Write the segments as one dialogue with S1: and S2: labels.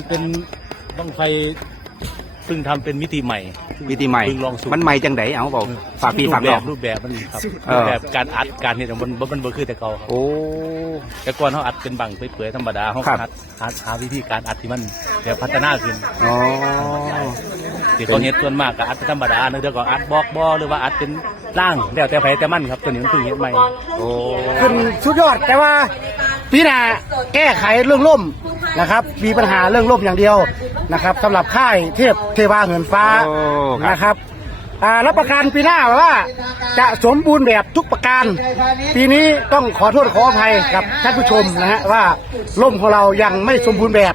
S1: มันเป็นบ้างไฟซึ่งทำเป็นมิติใหม่
S2: วิธีใหม่
S1: เพิ่งลองสูตร
S2: มันใหม่จังไดเอาบอกฝากพี่
S1: รู
S2: ฝาก
S1: ปแบ
S2: น้อบง
S1: รูปแบบมันครับ
S2: เออ
S1: รูปแบบการอัดการเนี่ยมันมันมันบ่คือแต่เก่าครับ
S2: โอ้
S1: แต่ก่อนเขาอัดเป็นบังเปื่อยๆธรรมดาเขา
S2: ครับ
S1: หัดหาหาวิธีการอัดที่มันแบบพัฒนาขึ้น
S2: อ๋อ
S1: ที่เขาเฮ็ดส่วนมากก็อัดเป็นธรรมดาเนื่องจากอัดบอกบอหรือว่าอัดเป็นร่างแล้วแต่ไผแต่มันครับตัวนี้มันเพิ่งเฮ็ดใหม่
S2: โอ้
S3: ขึ้นสุดยอดแต่ว่าพี่นาแก้ไขเรื่องล่ม นะครับ มีปัญหาเรื่องล่มอย่างเดียวนะครับสำหรับค่ายเทพเทวาเหินฟ้า
S2: โอ้ครับ
S3: นะครับอ่ารับประกันปีหน้าว่าจะสมบูรณ์แบบทุกประการ ปีนี้ต้องขอโทษขออภัยกับท่านผู้ชมนะฮะว่าล่มของเรายังไม่สมบูรณ์แบบ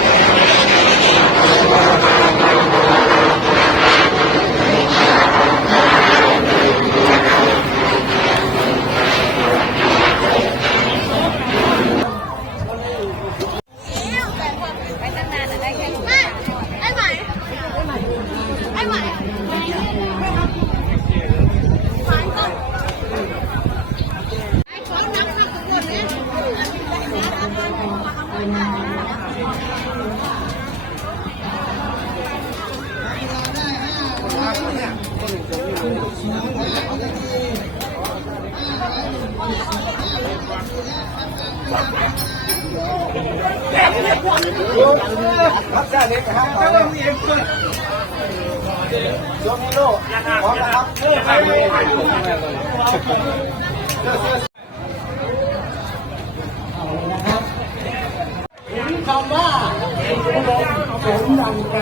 S4: ม
S3: ดังใจ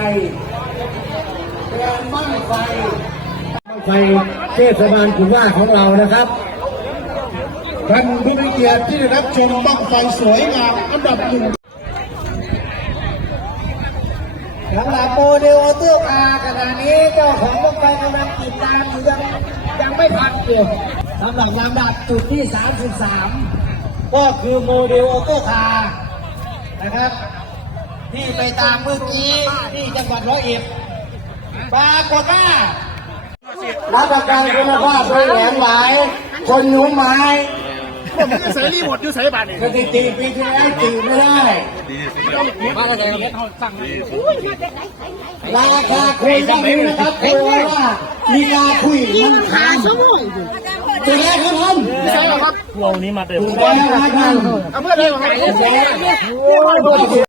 S3: แรงบ้างไฟ
S5: ไฟเทศบาลขุนว่าของเรานะครับท่านผู้มีเกียรติที่ได้รับชมบ้างไฟสวยงามอันดับหนึ่ง
S3: สำหรับโมเดลออโต้คาร์ขณะนี้เจ้าของรถไฟกำลังติดตามอยู่ยังยังไม่พันเดียวสำหรับลำดับจุดที่ 33 ก็คือโมเดลออโต้คาร์นะครับ ที่ไปตามเมื่อกี้ที่จังหวัดร้อยเอ็ดปรากฏว่ารับประกันคุณภาพโดยแหลมหลายคนหนูไม้
S5: เสรีหมดอยู่ใส่บาทนี่
S3: สถิติปีที่แล้วตื่นไม่ได้ราคาคุยได้ไหมนะครับคุยว่ามีราคุยมันทางตัวแรกครับผม
S5: ใช่หรอครับ
S1: พวกนี้มาเต็ม
S3: ตัวแรกครับ
S5: เอาเพื่ออะไรครับ
S3: ตัวแรกพบตัวที่ว่าครับ
S2: อร่อยคือควง
S3: เข้าไปนะครับเราเราละมุ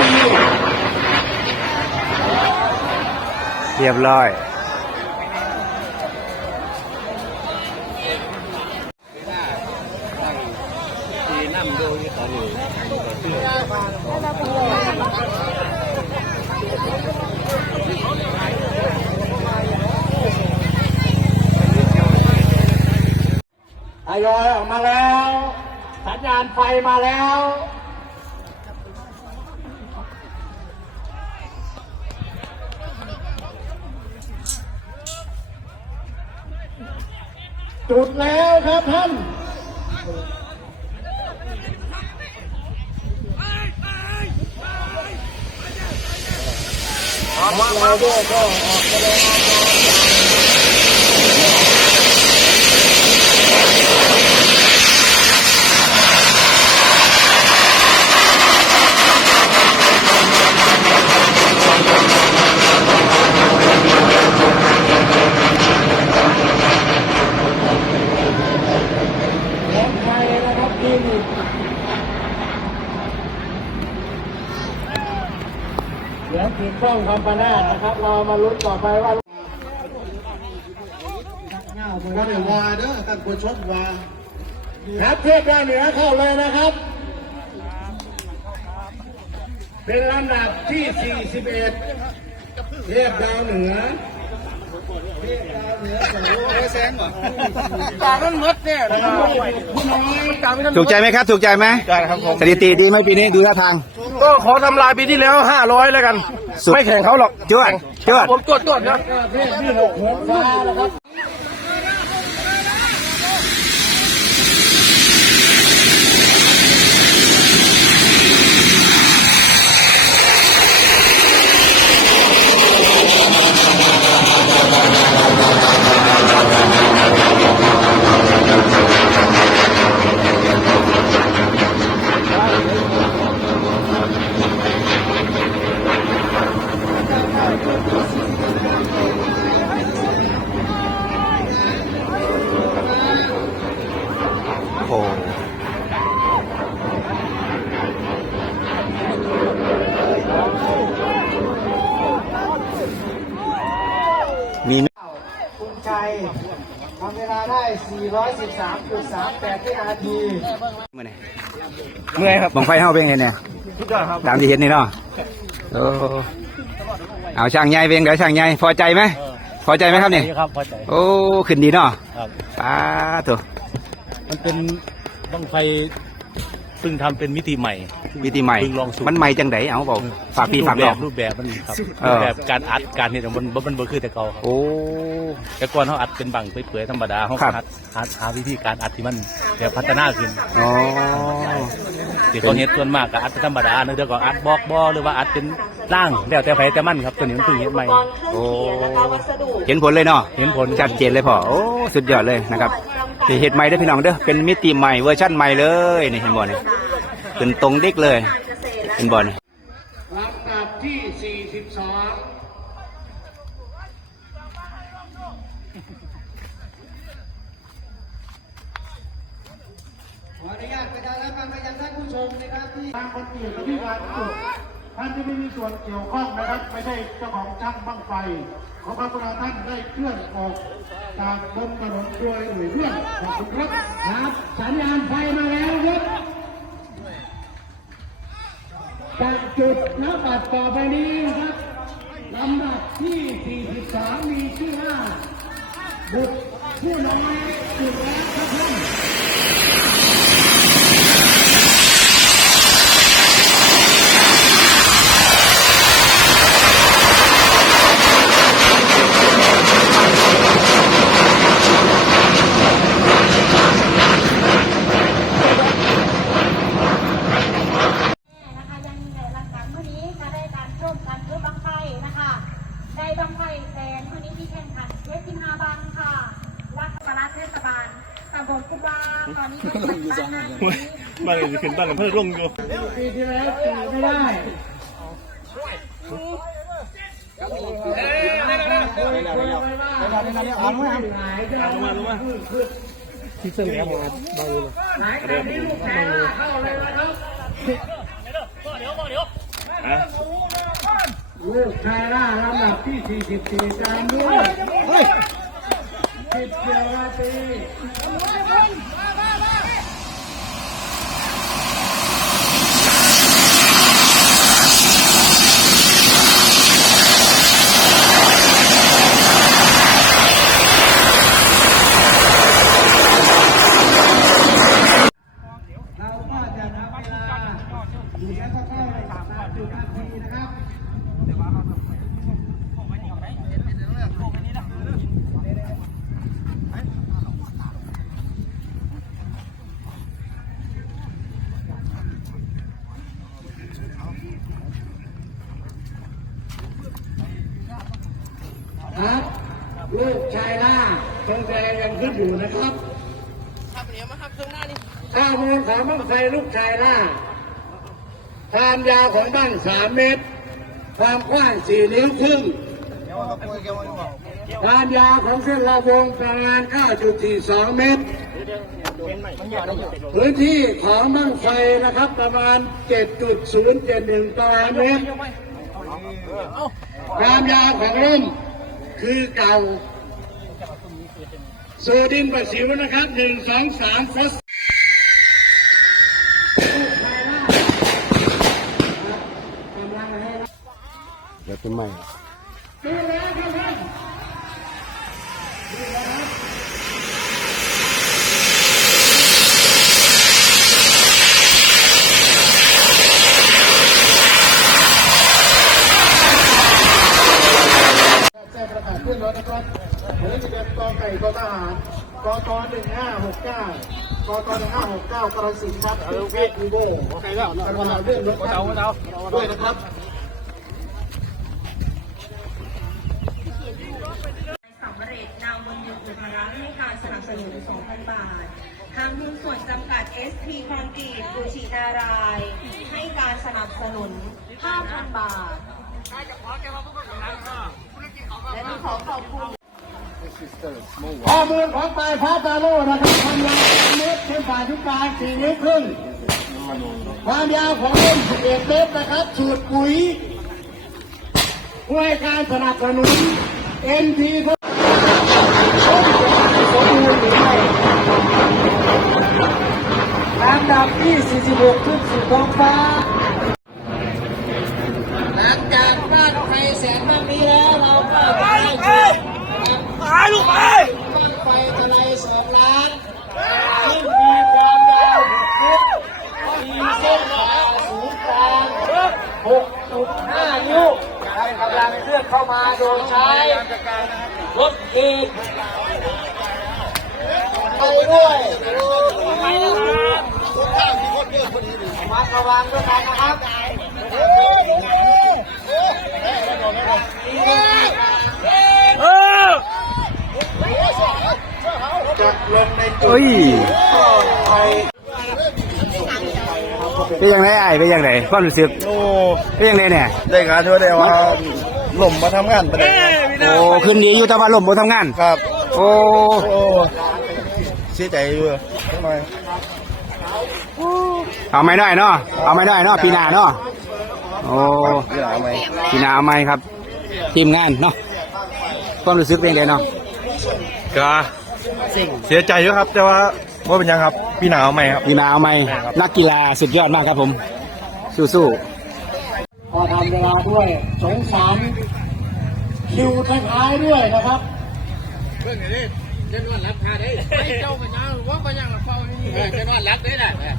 S3: กดี
S2: เรียบร้อย
S3: ทยอยออกมาแล้ว สัญญาณไฟมาแล้วจุดแล้วครับท่าน เราด้วยก็ออกแสดงอากา ดี๋ยวขีดกล้องคำปนาศนะครับ เรามาลุ้นต่อไปว่าเงาบ
S5: วันเดียววาเด้อท่านผู้ชมวา
S3: ครับเทพดาวเหนือเข้าเลยนะครับ เป็นลำดับที่ 41 เทพดาวเหนือเทพดาวเหนือของโลกแสงเหรอตามันมดเนี่ยผู้น้อย
S2: ถูกใจไหมครับ ถูกใจไหม
S6: ได้ครับผม
S2: สถิติดีไหมปีนี้ดูท่าทาง
S6: ก็ขอทำลายปีที่แล้ว 500 แล้วกัน
S2: สุด
S6: ไม่แข่งเขาหรอก
S2: จวดจวด
S6: ผมตรวจตรวจครับ
S3: เทพที่หกหัวฟ้านะ
S2: โอ้โหมี
S3: คุณชัยทำเวลาได้ 413.38วินาที
S2: มื่อไหร่
S6: เมื่อยครับ
S2: บังไฟเฮาเป็นไงเนี่ย
S6: ทุกอย่างครับ
S2: ตามที่เห็นนี่เนาะโอ้ เอาช่างใหญ่เป็นไงช่างใหญ่พอใจไหมพอใจไหมครับเนี่ย
S1: ครับพอใจ
S2: โอ้ขึ้นดีเนาะ
S1: ครับ
S2: ป้าตัว
S1: มันเป็นบังไฟเพิ่งทำเป็นมิติใหม่
S2: วิธีใหม่
S1: เพิ่งลองสูบ
S2: มันใหม่จังไดเอาบอกฝากพี่ฝาก
S1: รูป
S2: น้
S1: แบ
S2: อง
S1: บรูปแบบมันครับ
S2: เออ
S1: รูปแบบการอัดการเนี่ยมันมันมันบ่คือแต่เก่าครับ
S2: โอ้
S1: แต่ก่อนเขาอัดเป็นบังเปื่อยๆธรรมดาเขา
S2: ครับ
S1: หาหาหาวิธีการอัดที่มันแบบพัฒนาขึ้น
S2: อ๋อ
S1: ที่เขาเฮ็ดส่วนมากก็อัดเป็นธรรมดาเนื่องจากว่าอัดบอกบอหรือว่าอัดเป็นร่างแล้วแต่ไผแต่มันครับตัวนี้มันเพิ่งเฮ็ดใหม่
S2: โอ้ เห็นผลเลยเนาะ
S1: เห็นผล
S2: ชัดเจนเลยพ่อ โอ้ สุดยอดเลยนะครับที่เห็ดใหม่เด้อพี่น้องเด้อ เป็นมิติใหม่เวอร์ชั่นใหม่เลยนี่เห็นบ่เนี่ย ขึ้นตรงเด็กเลยเห็นบ่เนี่ย
S3: ลำดับที่ 42ขออนุญาตประชาสัมพันธ์ไปยังท่านผู้ชมนะครับที่
S5: ทางคนอื่นที่งานจุดท่านที่ไม่มีส่วนเกี่ยวข้องนะครับ ไม่ใช่เจ้าของช่างบังไฟ ขอพระกรุณาท่านได้เคลื่อนออกจากบนถนนโดยหน่วยเพื่อนขอบคุณครับ
S3: ครับสัญญาณไฟมาแล้วครับ จากจุดนับบัตรต่อไปนี้นะครับลำดับที่ 43 มีชื่อว่าบุตรผู้น้อยจุดแล้วครับท่าน
S4: นะคะยังมีหลักฐานเมื่อนี้มาได้การชมการจุดบังไฟนะคะ ได้บังไฟแสนเมื่อนี้มีแข่งขันเวทีนาบังค่ะรักประลัดเทศบาลตำบลกุบาตอนนี้เป็นตั้งหน้าที่
S6: มาเลยขึ้นบ้านเพื่อลงอยู่
S3: ปีที่แล้วตีไม่ได้ที่เส้นแหลมของบางลูกหลายการนี้ลูกแชร์เข้าเลยนะครับ ลูกชายล่าลำดับที่ 44 ตามด้วยสิบเกียราตรี เราก็จะทำเวลาอยู่แล้วก็เข้าสามจุดนาทีนะครับ ครับลูกชายล่าทงแดงยังขึ้นอยู่นะครับข้อมูลของบ้างไฟลูกชายล่า ความ ยาวของบ้านสามเมตร ความกว้างสี่นิ้วครึ่งความยาวของเส้นรอบวงประมาณ 9.42 เมตร พื้นที่ของบ้างไฟนะครับประมาณ 7.071ตารางเมตร ความยาวของร่มคือเก่า
S5: โซดินประสิวนะครับหนึ่งส องสามฟอสแจ้งประกาศขึ้นรถนะครับหมายเลขทะเบียนกไก่กทหารกตหนึ่งห้าหกเก้ากตหนึ่งห้าหกเก้ากระสินธุ์ครับลูกเพชรวีโก้ใครแล้วกระดาษเรื่องรถครับด้วยนะครับ
S7: สำเร็จดาวบนยุคอุทาระให้การสนับสนุน 2,000 บาท ทางหุ้นส่วนจำกัด SP คอนกรีตกุชินารายณ์ให้การสนับสนุน 5,000 บาท และต้องขอขอบคุณ
S5: ข้อมูลของปลายพาตาโลนะครับความยาว3เมตรเป็นฝ่ายทุกการ4เมตรครึ่งความยาวของเล่ม11เมตรนะครับสูตรปุ๋ยผู้ให้การสนับสนุน NP สมบูรณ์หรือไม่ ดับที่ 46 ขึ้นสู่ท้องฟ้า
S3: หลังจากบ้านไฟแสนบ้านนี้แล้ว เราก็จะได้ชมตายลูกไปบ้านไฟทะเลสองล้านซึ่งมีความยาวหกฟุตมีเส้นผ่าศูนย์กลาง6.5 นิ้วกำลังเคลื่อนเข้ามาโดยใช้รถเอกไปด้วย ไปนะครับมาระวังด้วยนะครับ
S5: จะลงในจุด
S2: เอ้ย
S5: ไป
S2: ยังไงไอ้เป็นยังไงความรู้สึก
S6: โอ้
S2: เป็นยังไงเนี่ย
S6: ได้การช่วยได้ว่าหล่มมาทำงานไปเลย
S2: โอ้ขึ้นดีอยู่แต่ว่าลมบ่ทำงาน
S6: ครับ โอ้เสียใจอยู่ทำไม
S2: เอาไม่ได้เนาะเอาไม่ได้เนาะปีหน้าเนาะโอ้
S6: เรื่องอะไร
S2: ปีหน้าเอาไม่ครับ ทีมงานเนาะความรู้สึกเป็นยังไงเนาะ
S6: ก็เสียใจอยู่ครับ แต่ว่าว่าเป็นยังครับพี่หนาวไหมครับ
S2: ปีหน้าเอาไม่นักกีฬาสุดยอดมากครับผม สู้
S3: พอทำเวลาด้วยสงสารคิวท้ายๆด้วยนะครับ
S5: และ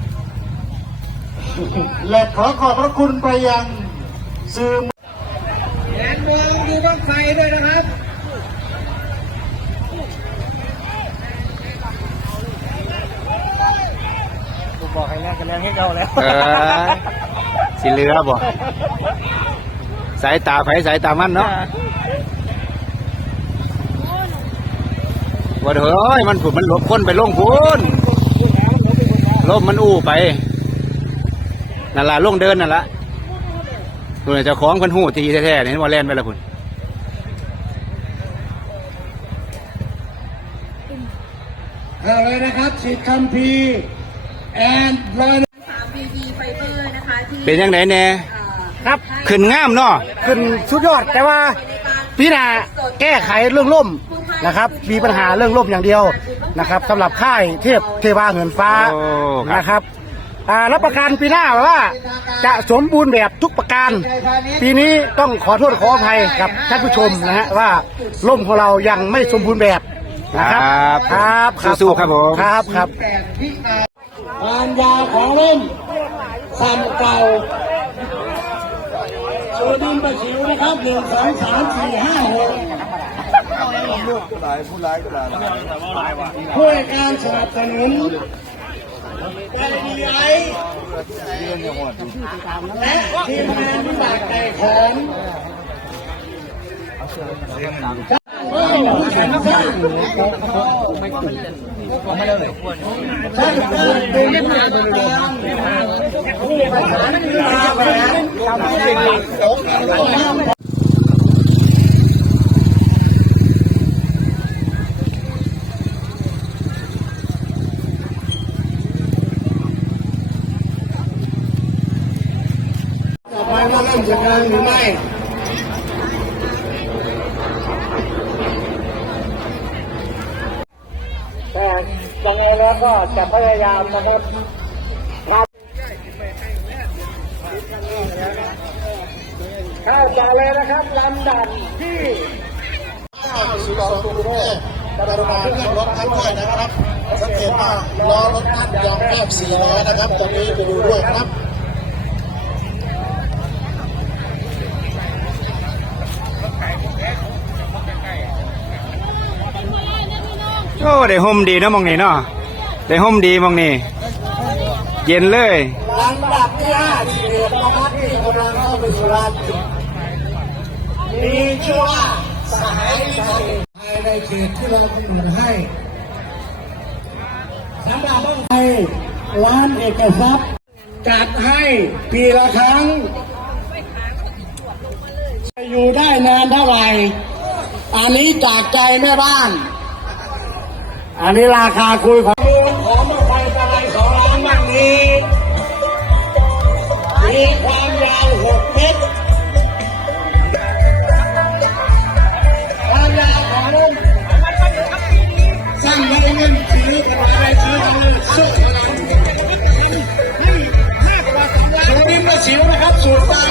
S5: ขอขอบพระคุณไปยังสื่อ
S3: แหนเมืองดูบ้างไฟด้วยนะครับ
S6: บอกให้แรกกันแรงให้เก่าแล้ว
S2: ๆเออสิเหลือบ่สายตาไผสายตามันเนาะว่าเถอะเอ้ยมันผุดมันหลบคนไปลงพุนลมมันอู้ไป นั่นล่ะลงเดินนั่นละตัวเจ้าของเพิ่นหูทีแท้ๆเห็นว่าแล่นไปและพุ่น
S5: เอาเลยนะครับสิทธิ์คัมภีร์แอนลอย
S7: 3 BB Fiber นะคะที่
S2: เป็นยังไงแน่
S3: ครับ
S2: ขึ้นงามเนาะ
S3: ขึ้นสุดยอดแต่ว่าพี่นาแก้ไขเรื่องล่มนะครับ มีปัญหาเรื่องล่มอย่างเดียวนะครับสำหรับค่ายเทพเทวาเหินฟ้า
S2: โอ้ครับ
S3: นะครับ อ่ารับประกันปีหน้าว่า จะสมบูรณ์แบบทุกประการ ปีนี้ต้องขอโทษขออภัยกับท่านผู้ชมนะฮะว่าล่มของเรายังไม่สมบูรณ์แบบนะครับ
S2: ครับ
S3: ครับ
S2: สู้ๆครับผม
S3: ครับครับ ความยาวของเล่มสั้นเก่าโซดินประสิวนะครับหนึ่งสองสามสี่ห้าหกผู้ให้การสนับสนุนได้ดีไอ และทีมงานวิบากไก่ขอนผู้แข่งสร้างช่างสร้างเป็นผู้บริหารผู้ประสานกีฬาแหวนทำให้ ต่ อไปว่าเริ่มจการหรือไม่
S5: แล้วก็จะพยายามนะครับเข้าใจเลยนะครับลำดับที่
S3: สุดกรุงเทพกรุณาขึ้นรถท่านด้วยนะครับสังเกตว่าล้อรถท่านยางแคบสี่ล้อนะครับตรงนี้ไปดูด้วยครับ
S2: โอ้ได้ห่มดีเนาะมองนี่เนาะได้ห่มดีมองนี่เย็นเลย
S3: ลำดับที่ห้าสิบเอ็ดนะครับที่กำลังเข้าไปสู่ลานจุดมีชื่อว่าสหายชัยภายในเขตที่เรากำหนดให้สำหรับบ้างไฟร้านเอกทรัพย์จัดให้ปีละครั้งจะอยู่ได้นานเท่าไหร่ อันนี้จากใจแม่บ้าน อันนี้ราคาคุยของมูลของไฟตะไลสองล้านบ้างนี้มีความยาวหกเมตรความยาวของลูกสร้างได้เงินซื้อกระดาษอะไรซื้อกันเลยสุดสูตรดินะสิวนะครับสูตรปลา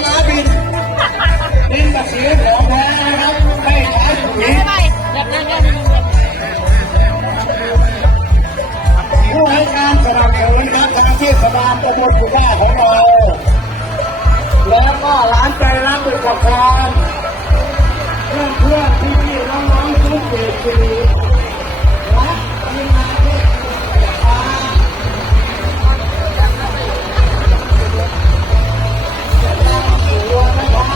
S3: ศบาลตำบลกุฎาของเรา แล้วก็ร้านใจรักอุปกรณ์เพื่อนเพื่อนพี่พี่น้องน้องทุกเด็กคือรักทีมงานที่ฟ้าตัวนะคะ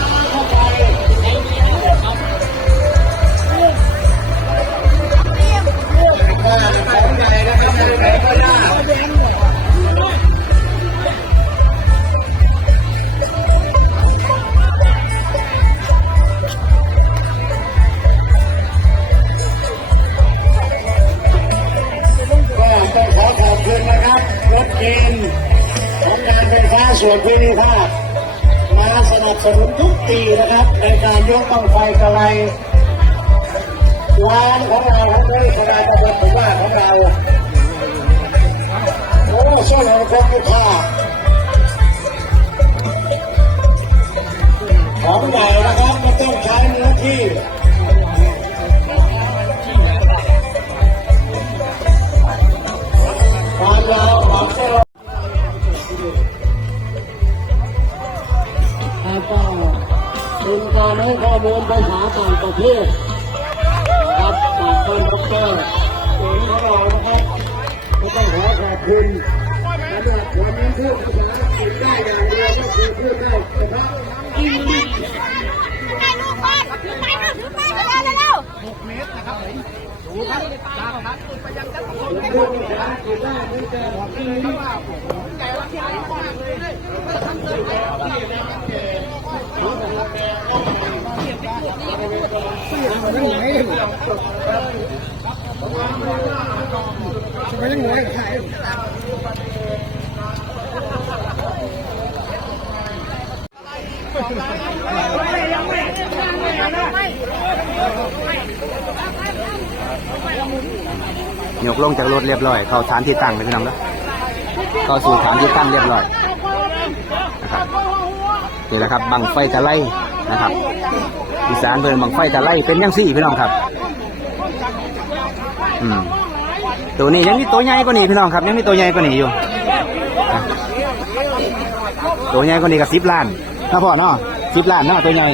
S3: ต่างประเทศครับจากท่านดอกเตอรเก่งของเรานะครับก็ต้องขอขอบคุณสำหรับวันนี้พูดภาษาอังกฤษได้อย่างเดียวก็คือพูดได้เฉพาะอังกฤษ
S4: ถ่ายรูปก่อนถือไปค่ะถือไปเร็วเร็วเร็ว
S3: พูดภาษาอังกฤษได้ไม่เกินหกปี
S2: ย กลงจากรถเรียบร้อย เข้าฐานที่ตั้งเลยพี่น้องนะเข้าสู่ฐานที่ตั้งเรียบร้อยนะครับนี่แหละครับบังไฟตะไลนะครับ อีสานเพิ่นบังไฟตะไลเป็นยังสี่พี่น้องครับ อืมตัวนี้ยังมีตัวใหญ่กว่านี้พี่น้องครับ ยังมีตัวใหญ่กว่านี้อยู่ ตัวใหญ่กว่านี้กับสิบล้านนะพ่อเนาะสิบล้านเนาะตัวใหญ่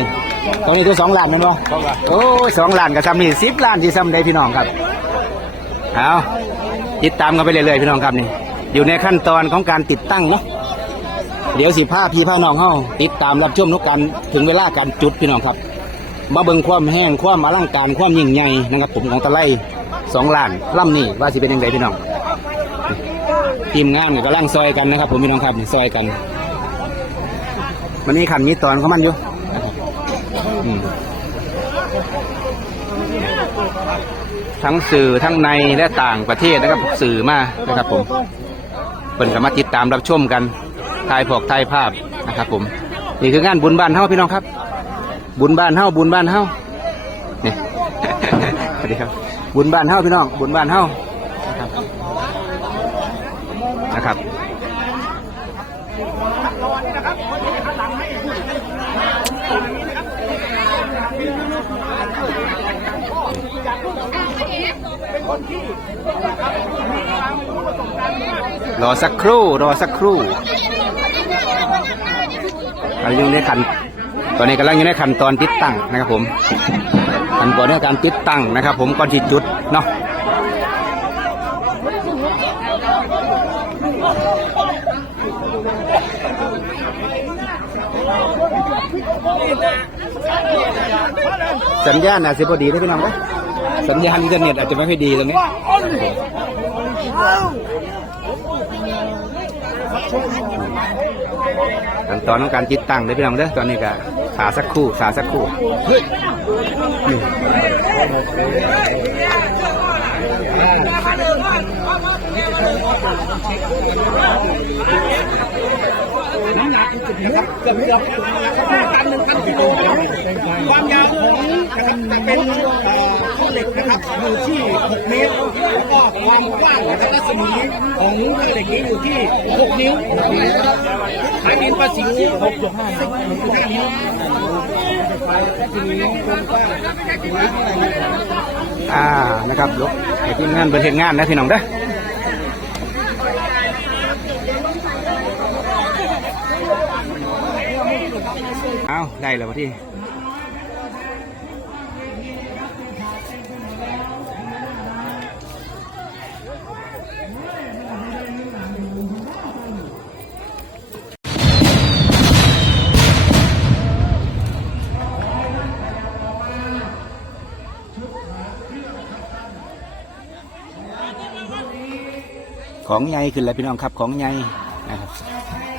S2: ตัวนี้ตัวสองล้านแมันบ่โอ้ยสองล้านกับซ้ำนี่สิบล้านที่ซ้ำได้พี่น้องครับเอาติดตามกันไปเรื่อยๆพี่น้องครับนี่อยู่ในขั้นตอนของการติดตั้งเนาะเดี๋ยวสิผ้าพี่ผ้าน้องเฮาติดตามรับชมนกกันถึงเวลาการจุดพี่น้องครับ มาเบิ่งความแห้งความอลังการความยิ่งใหญ่นะครับผมของตะไลสองล้านล่ำนี่ว่าสิเป็นยังไงพี่น้องทีมงานก็ล่างซอยกันนะครับ ผมพี่น้องครับซอยกันมันมีขันมีตอนเของมันอยู่ทั้งสื่อทั้งในและต่างประเทศนะครับสื่อมานะครับผมเปิ่นก็มาติดตามรับชมกันถ่ายผอกถ่ายภาพนะครับผมนี่คืองานบุญบ้านเฮาพี่น้องครับ บุญบ้านเฮาบุญบ้านเฮานี่สวัสดีครับ บุญบ้านเฮาพี่น้อง บุญบ้านเฮานะครับนะครับรอสักครู่ รอสักครู่เราอยู่ในขัน ตอนนี้กำลังอยู่ในขั้นตอนติดตั้งนะครับผมขั้นตอนในการติดตั้งนะครับ ผมก่อนที่จุดเนาะสัญญาณอาจจะพอดีนะพี่น้องนะสัญญาณอินเทอร์เน็ตอาจจะไม่ค่อยดีตรงนี้ขั้นตอนของการติดตั้งเลยพี่น้องเด้อตอนนี้ก็าสักครู่ขาสักครู่นี่
S5: ความยาวของนะครับเป็น เหล็กนะครับอยู่ที่6เมตรแล้วก็ความกว้างนะครัศมีของท่อเหล็กนี้อยู่ที่ 6 นิ้วนะครับหายอินประสิว6.5นิ้ว
S2: อ่านะครับลูกไอ้ที่งานเป็นเหตุงานนะพี่น้องเด้อเอาได้แล้ววะที่ ของใหญ่ขึ้นแล้วพี่น้องครับของใหญ่นะครับ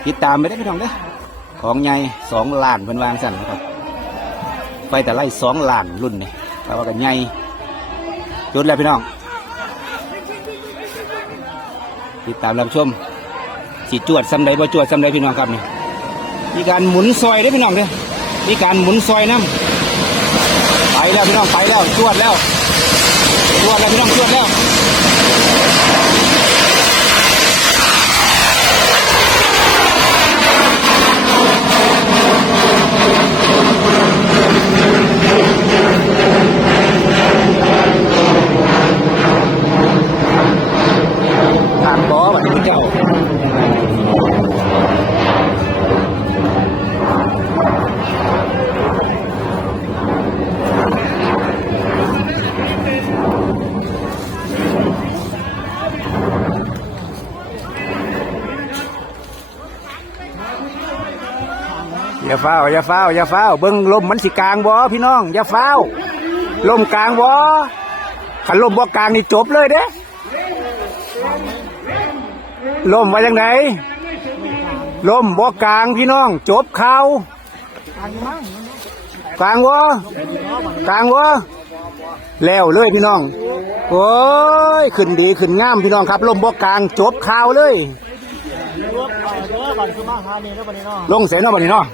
S2: ติดตามไปได้พี่น้องเด้อของใหญ่สองล้านเป็นวางสั่นนะครับไฟแต่ไล่สองล้านรุ่นนี่แปลว่ากันใหญ่จุดแล้วพี่น้อง ติดตามรับชมสีจวดซ้ำใดบ่จวดซ้ำใดพี่น้องครับนี่มีการหมุนซอยเด้พี่น้องเด้อมีการหมุนซอยน้ำไปแล้วพี่น้องไปแล้วจวดแล้วจวดแล้วพี่น้องจวดแล้ว บอแบบเจ้าอย่าเฝ้าอย่าเฝ้าอย่าเฝ้าเบิ้งลมมันสิกลางบอพี่น้อง อย่าเฝ้าลมกลางบอขันลมบ่กลางนี่จบเลยเด้ ล่มไว้ยังไหนล่มบ่กลางพี่น้อง จบข่าวกลางวะกลางวะแล้วเลยพี่น้อง โอ้ย ขึ้นดีขึ้นงามพี่น้องครับล่มบ่กลาง จบข่าวเลยลงเสนเนาะบันนี้เนาะ